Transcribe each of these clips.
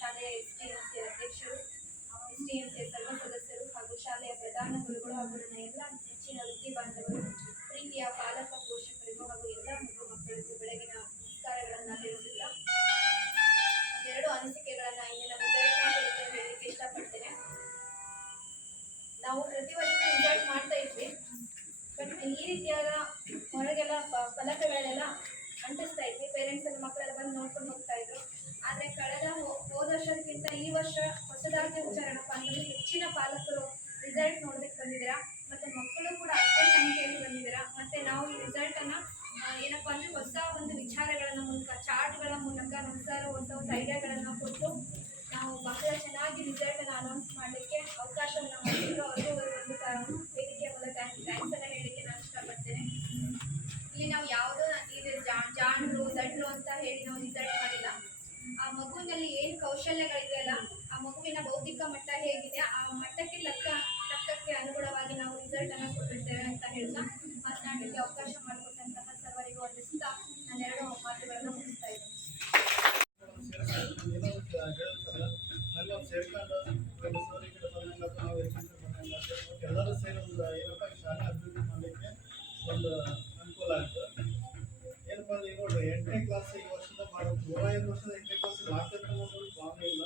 ಶಾಲೆಯ ಎಸ್ಟಿಎಂಸಿ ಅಧ್ಯಕ್ಷರು, ಎಸ್ಟಿಎಂಸಿ ಸರ್ವ ಸದಸ್ಯರು ಹಾಗೂ ಶಾಲೆಯ ಪ್ರಧಾನ ಗುರುಗಳು ಹಾಗೂ ನನ್ನ ಎಲ್ಲ ನೆಚ್ಚಿನ ವೃತ್ತಿ ಬಾಂಧವರು, ಪ್ರೀತಿಯ ಪಾಲಕ ಪೋಷಕರಿಗೂ ಹಾಗೂ ಎಲ್ಲ ಮಕ್ಕಳಿಗೂ ಬೆಳಗಿನ ನಮಸ್ಕಾರಗಳನ್ನು ತಿಳಿಸುತ್ತಾ ಎರಡು ಅನಿಸಿಕೆಗಳನ್ನ ಇಂದಿನ ರಿಸಲ್ಟ್ನ ಕುರಿತು ಹೇಳಲಿಕ್ಕೆ ಇಷ್ಟಪಡ್ತೇನೆ. ನಾವು ಪ್ರತಿ ವರ್ಷ ರಿಸಲ್ಟ್ ಮಾಡ್ತಾ ಇದ್ವಿ, ಬಟ್ ಈ ರೀತಿಯಾದ ಹೊರಗೆಲ್ಲ ಫಲಕಗಳೆಲ್ಲ ಅಂಟಿಸ್ತಾ ಇದ್ವಿ. ಪೇರೆಂಟ್ಸ್ ಎಲ್ಲ ಮಕ್ಕಳೆಲ್ಲ ಬಂದು ನೋಡ್ಕೊಂಡು ಹೋಗ್ತಾ ಇದ್ರು. ಆದರೆ ಕಳೆದ ಹೋದ ವರ್ಷಕ್ಕಿಂತ ಈ ವರ್ಷ ಹೊಸದಾಗಿ ಉಚ್ಚಾರಣಪ್ಪ ಅಂದರೆ ಹೆಚ್ಚಿನ ಪಾಲಕರು ರಿಸಲ್ಟ್ ನೋಡೋದಕ್ಕೆ ಬಂದಿದ್ದೀರಾ, ಮತ್ತು ಮಕ್ಕಳು ಕೂಡ ಅಷ್ಟೇ ಸಂಖ್ಯೆಯಲ್ಲಿ ಬಂದಿದ್ದೀರಾ. ಮತ್ತು ನಾವು ಈ ರಿಸಲ್ಟನ್ನು ಏನಪ್ಪ ಅಂದರೆ ಹೊಸ ಒಂದು ವಿಚಾರಗಳ ಮೂಲಕ, ಚಾರ್ಟ್ಗಳ ಮೂಲಕ ಹೊಸ ಐಡಿಯಾಗಳನ್ನು ಕೊಟ್ಟು ನಾವು ಬಹಳ ಚೆನ್ನಾಗಿ ರಿಸಲ್ಟನ್ನು ಅನೌನ್ಸ್ ಮಾಡಲಿಕ್ಕೆ ಅವಕಾಶವನ್ನು ಮಾಡಿದ್ರು. ಅವ್ರಿಗೂ ಒಂದು ವೇದಿಕೆಯ ಮೂಲಕ ಥ್ಯಾಂಕ್ಸನ್ನು ಹೇಳಲಿಕ್ಕೆ ನಾನು ಇಷ್ಟಪಡ್ತೇನೆ. ಇಲ್ಲಿ ನಾವು ಯಾವುದೋ ಇದು ಜಾಣ್ರು ದಡ್ರು ಅಂತ ಹೇಳಿ ನಾವು ರಿಸಲ್ಟ್ ಮಾಡಿಲ್ಲ. ಆ ಮಗುವಿನಲ್ಲಿ ಏನು ಕೌಶಲ್ಯಗಳಿದೆಯಲ್ಲ, ಆ ಮಗುವಿನ ಬೌದ್ಧಿಕ ಮಟ್ಟ ಹೇಗಿದೆ, ಆ ಮಟ್ಟಕ್ಕೆ ತಕ್ಕಕ್ಕೆ ಅನುಗುಣವಾಗಿ ನಾವು ರಿಸಲ್ಟನ್ನು ಕೊಟ್ಟಿರ್ತೇವೆ ಅಂತ ಹೇಳ್ತಾ ಮಾತನಾಡಲಿಕ್ಕೆ ಅವಕಾಶ ಮಾಡಿಕೊಟ್ಟಂತಹ ಸರ್ವರಿಗೂ ವಂದಿಸ್ತಾ ನಾನೆರಡು ಮಾತುಗಳನ್ನು ಮುಗಿಸ್ತಾ ಇದ್ದೇನೆ. ಎಲ್ಲರೂ ಸೇರಿ ಒಂದು ಏನಪ್ಪ ಶಾಲೆ ಅಭಿವೃದ್ಧಿ ಮಾಡಲಿಕ್ಕೆ ಒಂದು ಅನುಕೂಲ ಆಯಿತು. ಏನಪ್ಪ ಅಂದ್ರೆ ಈಗ ನೋಡ್ರಿ 8ನೇ ಕ್ಲಾಸ್ ಈ ವರ್ಷದ ಮಾಡೋದು 105 ವರ್ಷದ 8ನೇ ಕ್ಲಾಸ್ ಆಗ್ತದೆ ಅನ್ನೋದು ಭಾವನೆ ಇಲ್ಲ.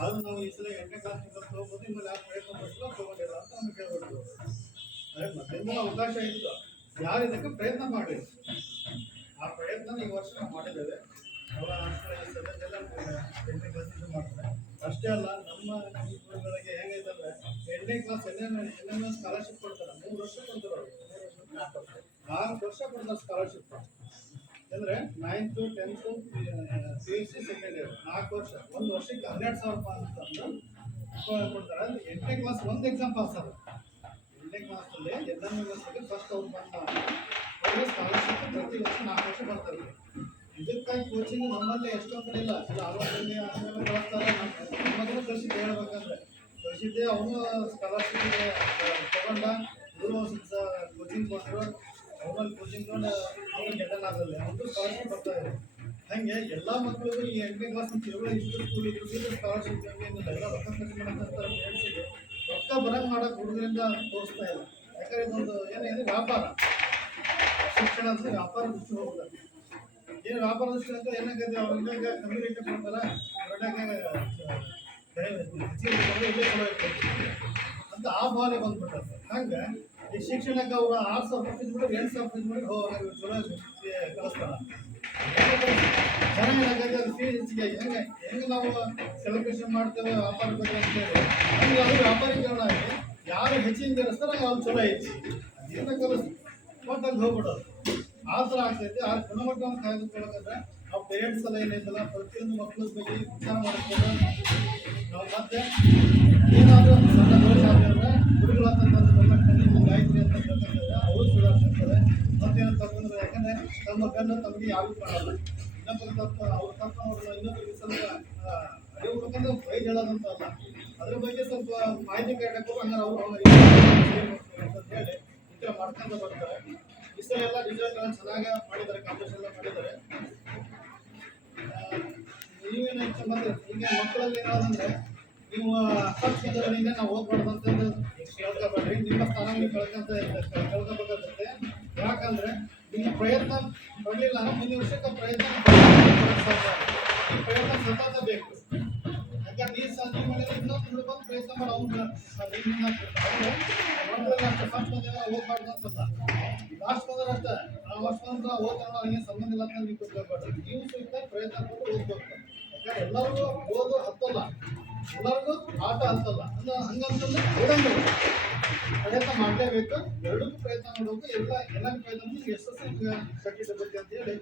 ಆದ್ರೂ ನಾವು ಈ ಸಲ 8ನೇ ಕ್ಲಾಸ್ ತಗೋಬೋದು, ನಿಮ್ಮಲ್ಲಿ ಯಾರು ಪ್ರಯತ್ನ ಪಡಿಸಲು ತಗೊಂಡಿಲ್ಲ ಅಂತ ನಮ್ಗೆ ಕೇಳ್ಬೋದು. ಅದೇ ಮೊದಲಿಂದ ಅವಕಾಶ ಇತ್ತು, ಯಾರು ಇದಕ್ಕೆ ಪ್ರಯತ್ನ ಮಾಡಿ ಆ ಪ್ರಯತ್ನ ಈ ವರ್ಷ ನಾವು ಮಾಡಿದ್ದೇವೆ. ಅವರ ಸದ್ಯದೆಲ್ಲ 8ನೇ ಕ್ಲಾಸ್ ಇದು ಮಾಡ್ತಾರೆ. ಅಷ್ಟೇ ಅಲ್ಲ, ನಮ್ಮ ಗುರುಗಳಿಗೆ ಹೇಗೈತಂದ್ರೆ 8ನೇ ಕ್ಲಾಸ್ ಎಲ್ಲೆಲ್ಲ ಸ್ಕಾಲರ್ಶಿಪ್ ಕೊಡ್ತಾರೆ. 3 ವರ್ಷ ಕೊಡ್ತಾರೆ, 4 ವರ್ಷ ಕೊಡ್ತಾರೆ ಸ್ಕಾಲರ್ಶಿಪ್. ಅಂದರೆ 9th 10th PUC second year 4 ವರ್ಷ, ಒಂದು ವರ್ಷಕ್ಕೆ 12,000 ರೂಪಾಯಿ ಅಂತಂದು ಕೊಡ್ತಾರೆ. 8ನೇ ಕ್ಲಾಸ್ ಒಂದು ಎಕ್ಸಾಮ್ ಪಾಸ್ ಆದ 8ನೇ ಕ್ಲಾಸಲ್ಲಿ ಎಲ್ಲನೇ ಕ್ಲಾಸ್ಗೆ ಫಸ್ಟ್ ಅವ್ರು ಬಂದ ಅವರಿಗೆ ಸ್ಕಾಲರ್ಶಿಪ್ ಪ್ರತಿ ವರ್ಷ 4 ವರ್ಷ ಬರ್ತಾರೆ. ಇದಕ್ಕಾಗಿ ಕೋಚಿಂಗ್ ನಮ್ಮಲ್ಲಿ ಎಷ್ಟೊಂದು ಕಡೆ ಇಲ್ಲ, 60 ಆಮೇಲೆ ಕಳಿಸ್ತಾರೆ. ನಮ್ಮದನ್ನು ಕಳಿಸಿದ್ದು ಹೇಳ್ಬೇಕಂದ್ರೆ ಕಳಿಸಿದ್ದೆ, ಅವನು ಸ್ಕಾಲರ್ಶಿಪ್ ತಗೊಂಡ, ಇವರು ಕೋಚಿಂಗ್ ಕೊಟ್ಟರು, ಅವನಲ್ಲಿ ಕೋಚಿಂಗ್ ತಗೊಂಡು ಅವನು ಗೆಟಲ್ ಆಗಲ್ಲ, ಅವನು ಸ್ಕಾಲರ್ಶಿಪ್ ಬರ್ತಾ ಇದೆ. ಹಾಗೆ ಎಲ್ಲ ಮಕ್ಕಳಿಗೂ ಈ 8ನೇ ಕ್ಲಾಸ್ ಅಂತ ಎவ்வளೋ ಇಷ್ಟು ಸ್ಕೂಲ್ ಇದ್ರು ಸ್ಕಾಲರ್ಶಿಪ್ ಏನಿಲ್ಲ. ಎಲ್ಲ ರೊಕ್ಕ ಖರ್ಚು ಮಾಡೋಕ್ಕಂತಾರೆ ಫ್ರೆಂಡ್ಸಿಗೆ, ರೊಕ್ಕ ಬರಂಗೆ ಮಾಡೋಕೆ ಹುಡುಗರಿಂದ ತೋರಿಸ್ತಾ ಇಲ್ಲ. ಯಾಕಂದರೆ ಇದೊಂದು ಏನಿದೆ ವ್ಯಾಪಾರ, ಶಿಕ್ಷಣ ಅಂತ ವ್ಯಾಪಾರ ದೃಷ್ಟಿ ಹೋಗ್ತಾರೆ. ಏನು ವ್ಯಾಪಾರ ದೃಷ್ಟಿ ಅಂತ ಏನಾಗೈತೆ, ಅವ್ರಿಗೆ ಕಮ್ಮಿ ರೇಟ್ ಕೊಡ್ತಾರೆ, ಅಂತ ಆ ಭಾವನೆ ಬಂದ್ಬಿಟ್ಟೆ. ಹಂಗೆ ಈ ಶಿಕ್ಷಣಕ್ಕೆ ಅವರು 6,000 ಫೀಸ್ ಬಿಟ್ಟು 8,000 ಫೀಸ್ ಬಿಟ್ಟು ಚಲೋ ಕಲಿಸ್ತಾರ. ಜನ ಏನಾಗೈತೆ ಅದು ಫೀಸ್ ಹೆಚ್ಚಿಗೆ ಹೆಂಗೆ ನಾವು ಸೆಲೆಬ್ರೇಷನ್ ಮಾಡ್ತೇವೆ ವ್ಯಾಪಾರ ಬಗ್ಗೆ ಅಂತೇಳಿ, ಹಂಗೆ ಅದು ವ್ಯಾಪಾರೀಕರಣ ಆಗಿ ಯಾರು ಹೆಚ್ಚಿನ ಕಲಿಸ್ತಾರೆ ಅವ್ರು ಚಲೋ ಐತಿ ಏನು ಕಲಿಸ್ ಬಟ್ ಅಲ್ಲಿ ಹೋಗ್ಬಿಡೋದು ಆ ಥರ ಆಗ್ತೈತಿ. ಆ ಗುಣಮಟ್ಟವನ್ನು ಕಾಯ್ದುಕೊಳ್ಳೋದಂದ್ರೆ ನಾವು ಪೇರೆಂಟ್ಸ್ ಎಲ್ಲ ಏನೈತಲ್ಲ ಪ್ರತಿಯೊಂದು ಮಕ್ಕಳ ಬಗ್ಗೆ ವಿಚಾರ ಮಾಡಿಕೊಂಡು ನಾವು ಮತ್ತೆ ಏನಾದರೂ ಸಣ್ಣ ದೋಷ ಆಗಿದ್ರೆ ಗುರುಗಳ ತಂದು ಗಾಯತ್ರಿ ಅಂತ ಹೇಳ್ತಾರೆ, ಅವರು ಸುಧಾರಿಸ್ತಾರೆ. ಮತ್ತೇನು ತಪ್ಪಂದ್ರೆ ಯಾಕಂದರೆ ತಮ್ಮ ಕಣ್ಣು ತಮಗೆ ಯಾರು ಮಾಡಲ್ಲ, ಇನ್ನೊಬ್ಬರು ತಪ್ಪು ಅವ್ರ ತಪ್ಪು ಅವ್ರನ್ನ ಇನ್ನೊಬ್ಬರಿಗೆ ಸ್ವಲ್ಪ ಅಡಿಬೇಕಂದ್ರೆ ಪ್ರೈಜ್ ಹೇಳೋದಂತ ಅಲ್ಲ, ಅದ್ರ ಬಗ್ಗೆ ಸ್ವಲ್ಪ ಮಾಹಿತಿ ಕೇಳಬೇಕು. ಹಂಗಾರೆ ಅವರು ಅಂತ ಹೇಳಿ ಈ ಥರ ಮಾಡ್ಕೊಂಡು ಬರ್ತಾರೆ. ಈ ಸಲ ಎಲ್ಲ ರಿಸಲ್ಟ್ ಚೆನ್ನಾಗಿ ಮಾಡಿದ್ದಾರೆ, ಕಾಂಪಿಟೇಷನ್ ಎಲ್ಲ ಮಾಡಿದ್ದಾರೆ. ನೀವೇನಂತ ಬಂದರೆ ಈಗ ಮಕ್ಕಳಲ್ಲಿ ಏನಾದಂದರೆ ನೀವು ಫಸ್ಟ್ ಗೆದ್ದವರಿಂದ ನಾವು ಹೋಗ್ಬಾರ್ದು ಅಂತಂದು ಕೇಳ್ಕೊಬೇಡ್ರಿ. ನಿಮ್ಮ ಸ್ಥಾನ ನೀವು ಕೇಳ್ಕೊಬೇಕಾಗುತ್ತೆ. ಯಾಕಂದರೆ ನಿಮ್ಮ ಪ್ರಯತ್ನ ಬರಲಿಲ್ಲ ಅಂದ್ರೆ ಮುಂದಿನ ವರ್ಷಕ್ಕೆ ಪ್ರಯತ್ನ ಸತತ ಬೇಕು. ಯಾಕಂದ್ರೆ ಈ ಸಾಧನೆ ಮಾಡಿದ್ರೆ ಇನ್ನೊಂದು ಬಂದು ಪ್ರಯತ್ನ ಮಾಡಿ ಅವ್ನು ಅಷ್ಟೇ ಫಸ್ಟ್ ಬಂದ ಹೋಗ್ಬಾರ್ದು ಅಂತಲ್ಲ ಲಾಸ್ಟ್ ಬಂದ್ರೆ ಅಷ್ಟೇ ಆ ವರ್ಷ ಬಂದ್ರೆ ಓದ್ತಾರ ಹಂಗೆ ಸಂಬಂಧ ಇಲ್ಲ ಅಂತ ನೀವು ಕೂತ್ಕೊಳ್ಬಾರ್ದು ನೀವು ಸಹಿತ ಪ್ರಯತ್ನ ಪಟ್ಟು ಓದ್ಬೇಕು ಯಾಕಂದ್ರೆ ಎಲ್ಲರಿಗೂ ಓದು ಹತ್ತಲ್ಲ ಎಲ್ಲರಿಗೂ ಆಟ ಹತ್ತಲ್ಲ ಹಂಗಂತಂದ್ರೆ ಓಡಂಗಿಲ್ಲ ಪ್ರಯತ್ನ ಮಾಡಲೇಬೇಕು ಎರಡಕ್ಕೂ ಪ್ರಯತ್ನ ಮಾಡಬೇಕು ಎಲ್ಲ ಪ್ರಯತ್ನ ಯಶಸ್ಸು ಖಂಡಿತ ಬಗ್ಗೆ ಅಂತ ಹೇಳಿ